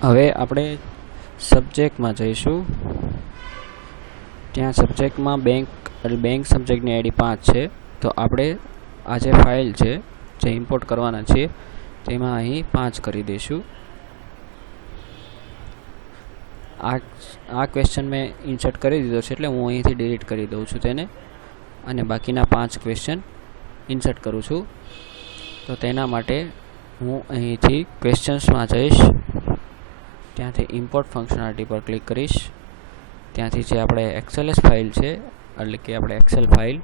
હવે આપણે સબ્જેક્ટમાં જઈશું. ત્યાં સબ્જેક્ટમાં બેંક સબ્જેક્ટની આઈડી 5 છે. તો આપણે આ જે ફાઇલ છે જે ઇમ્પોર્ટ કરવાના છે તેમાં અહીં 5 કરી દઈશું. આ ક્વેશ્ચન મેં ઇન્સર્ટ કરી દીધો છે એટલે હું અહીંથી ડિલીટ કરી દઉં છું તેને, અને બાકીના 5 ક્વેશ્ચન ઇન્સર્ટ કરું છું. તો તેના માટે હું અહીંથી ક્વેશ્ચન્સમાં જઈશ, ત્યાંથી ઇમ્પોર્ટ ફંક્શનાલિટી પર ક્લિક કરીશ. ત્યાંથી જે આપણે XLS ફાઇલ છે એટલે કે આપણે એક્સેલ ફાઇલ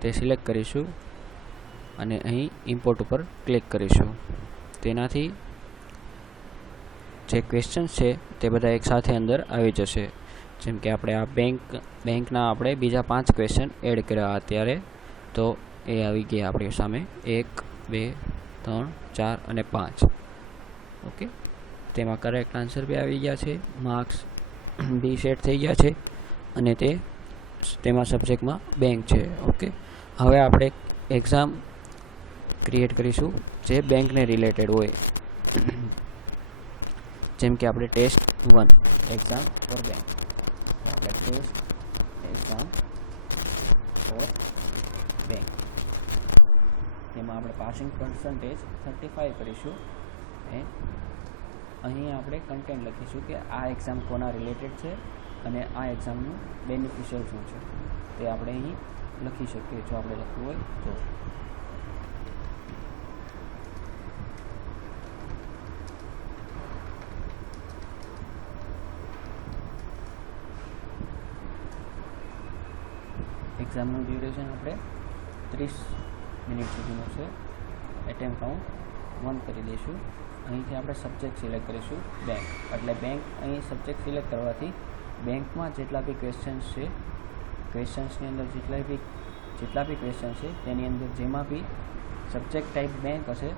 તે સિલેક્ટ કરીશું અને અહીં ઇમ્પોર્ટ ઉપર ક્લિક કરીશું. તેનાથી જે ક્વેશ્ચન્સ છે તે બધા એકસાથે અંદર આવી જશે. જેમ કે આપણે આ બેંકના આપણે બીજા 5 ક્વેશ્ચન એડ કર્યા અત્યારે, તો એ આવી ગયા આપણી સામે 1, 2, 3, 4 અને 5. ઓકે, તેમાં કરેક્ટ આન્સર બી આવી ગયા છે, માર્ક્સ બી સેટ થઈ ગયા છે અને તેમાં સબ્જેક્ટમાં બેંક છે. ઓકે, હવે આપણે એક્ઝામ ક્રિએટ કરીશું જે બેંકને રિલેટેડ હોય. જેમ કે આપણે ટેસ્ટ 1 એક્ઝામ ફોર બેંક, આપણે ટેસ્ટ એક્ઝામ ફોર બેંક, તેમાં આપણે પાસિંગ પર્સન્ટેજ 35 કરીશું. અહીં આપણે કન્ટેન્ટ લખીશું કે આ એક્ઝામ કોના રિલેટેડ છે અને આ એક્ઝામનું બેનિફિશિયલ શું છે તે આપણે અહીં લખી શકીએ જો આપણે લખવું હોય તો. એક્ઝામનું ડ્યુરેશન આપણે 30 મિનિટ સુધીનું છે. એટેમ્પ કાઉન્ટ 1 કરી દઈશું. અહીંથી આપણે સબ્જેક્ટ સિલેક્ટ કરીશું બેંક, એટલે બેંક અહીં સબ્જેક્ટ સિલેક્ટ કરવાથી બેંકમાં જેટલા બી ક્વેશ્ચન્સ છે, ક્વેશ્ચન્સની અંદર જેટલા બી ક્વેશ્ચન છે તેની અંદર જેમાં બી સબ્જેક્ટ ટાઈપ બેંક હશે